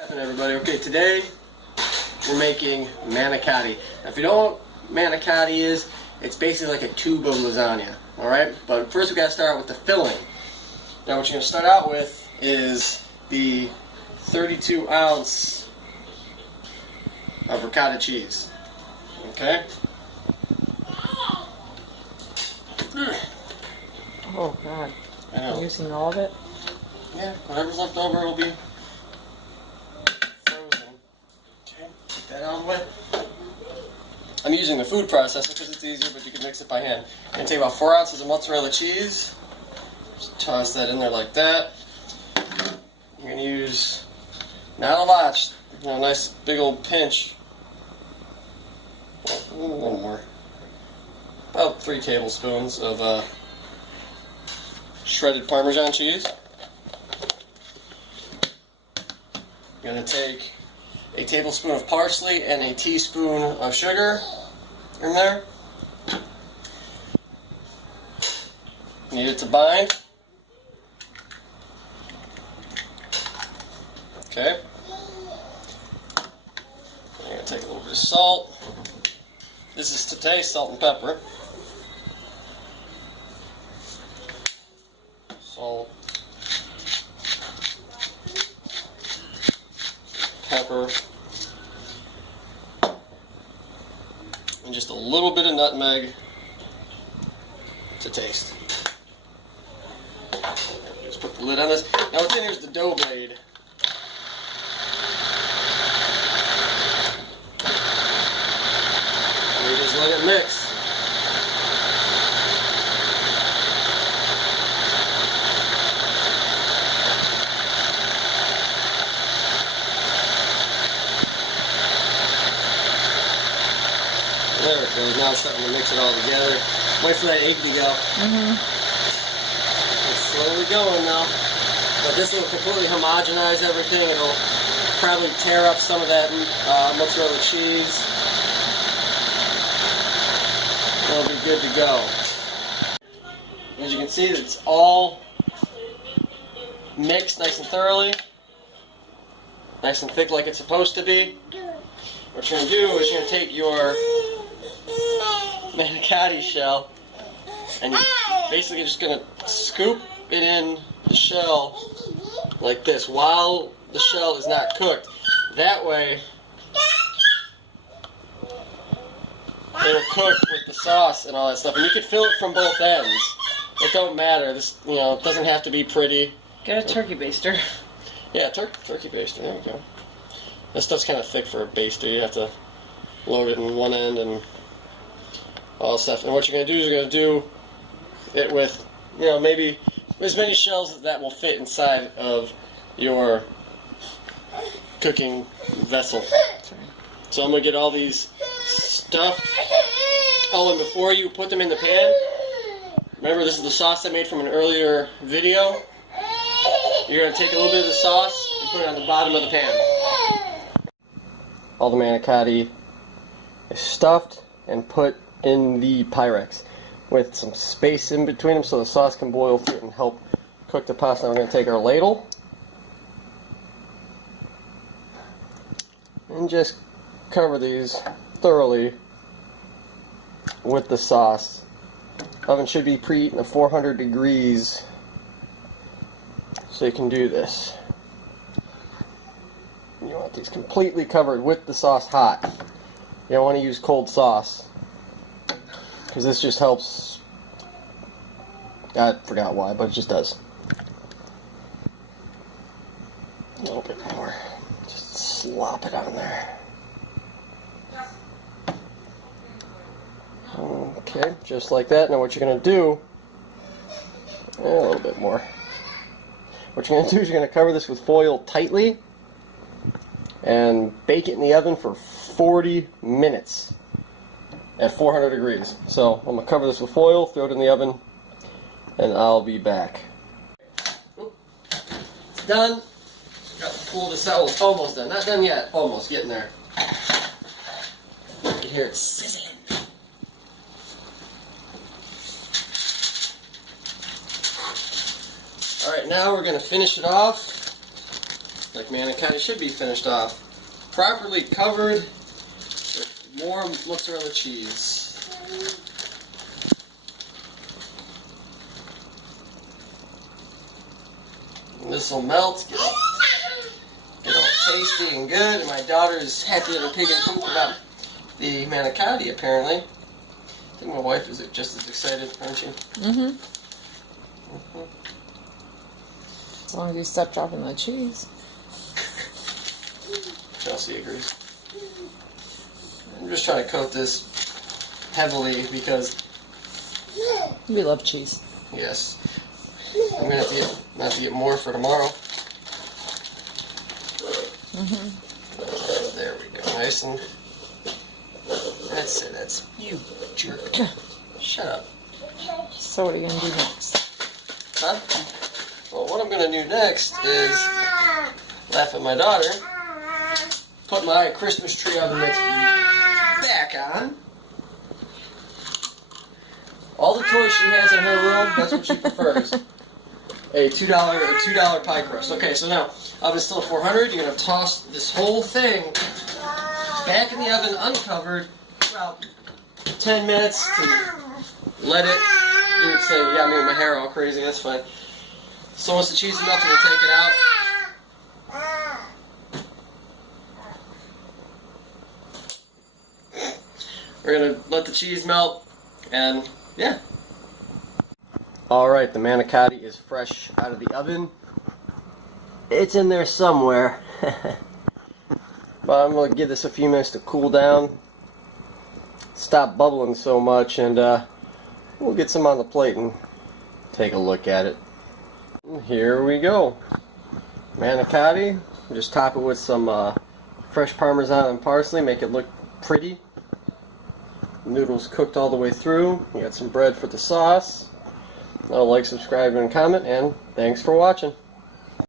What's happening, everybody? Okay, today we're making manicotti. Now, if you don't know what manicotti is, it's basically like a tube of lasagna. Alright? But first we gotta start with the filling. Now what you're gonna start out with is the 32-ounce of ricotta cheese. Okay? Oh god. I know. Are you using all of it? Yeah, whatever's left over will be frozen. Okay, take that out of the way. I'm using the food processor because it's easier, but you can mix it by hand. I'm going to take about 4 ounces of mozzarella cheese. Just toss that in there like that. You're going to use, not a lot, a nice big old pinch. A little more. About 3 tablespoons of shredded Parmesan cheese. I'm going to take a tablespoon of parsley and a teaspoon of sugar in there. Need it to bind. Okay. I'm going to take a little bit of salt. This is to taste, salt and pepper. Salt. Pepper, and just a little bit of nutmeg to taste. Just put the lid on this. Now what's in here is the dough blade. And you just let it mix. There it goes. Now it's starting to mix it all together. Wait for that egg to go. It's slowly going now. But this will completely homogenize everything. It'll probably tear up some of that mozzarella cheese. It'll be good to go. As you can see, it's all mixed nice and thoroughly. Nice and thick like it's supposed to be. What you're going to do is you're going to take your manicotti shell and you're basically just going to scoop it in the shell like this while the shell is not cooked. That way it'll cook with the sauce and all that stuff. And you can fill it from both ends. It don't matter. This, it doesn't have to be pretty. Get a turkey baster. Yeah, turkey baster. There we go. This stuff's kind of thick for a baster. You have to load it in one end and all stuff. And what you're going to do is you're going to do it with, maybe as many shells that will fit inside of your cooking vessel. So I'm going to get all these stuffed. Oh, and before you put them in the pan, remember this is the sauce I made from an earlier video. You're going to take a little bit of the sauce and put it on the bottom of the pan. All the manicotti is stuffed and put in the Pyrex with some space in between them so the sauce can boil through it and help cook the pasta. Now we're going to take our ladle and just cover these thoroughly with the sauce. Oven should be preheating to 400 degrees so you can do this. You want these completely covered with the sauce hot. You don't want to use cold sauce because this just helps. I forgot why, but it just does. A little bit more. Just slop it on there. Okay, just like that. Now what you're going to do, a little bit more. What you're going to do is you're going to cover this with foil tightly and bake it in the oven for 40 minutes at 400 degrees. So I'm going to cover this with foil, throw it in the oven, and I'll be back. It's done. Got to pull this out. It's almost done. Not done yet. Almost getting there. You can hear it sizzling. Alright, now we're going to finish it off like manicotti should be finished off. Properly covered with warm mozzarella cheese. This will melt, get all tasty and good, and my daughter is happy as a pig in poop about the manicotti, apparently. I think my wife is just as excited, aren't you? Mm-hmm. As long as you stop dropping the cheese. Chelsea agrees. I'm just trying to coat this heavily because, We love cheese. yes, I'm going to have to get more for tomorrow. Mm-hmm. There we go. Nice and... That's it. That's you, jerk. Shut up. So what are you going to do next? Huh? Well, what I'm going to do next is laugh at my daughter, put my Christmas tree oven mitts back on. All the toys she has in her room, that's what she prefers. A $2 pie crust. Okay, so now, oven's still at 400. You're going to toss this whole thing back in the oven uncovered for about 10 minutes to let it do its thing. You got me with my hair all crazy, that's fine. So once the cheese is melted, we'll take it out. We're going to let the cheese melt, and yeah. Alright, the manicotti is fresh out of the oven. It's in there somewhere. But I'm going to give this a few minutes to cool down, stop bubbling so much, and we'll get some on the plate and take a look at it. Here we go. Manicotti. Just top it with some fresh Parmesan and parsley, make it look pretty. Noodles cooked all the way through. You got some bread for the sauce. Like, subscribe, and comment, and thanks for watching.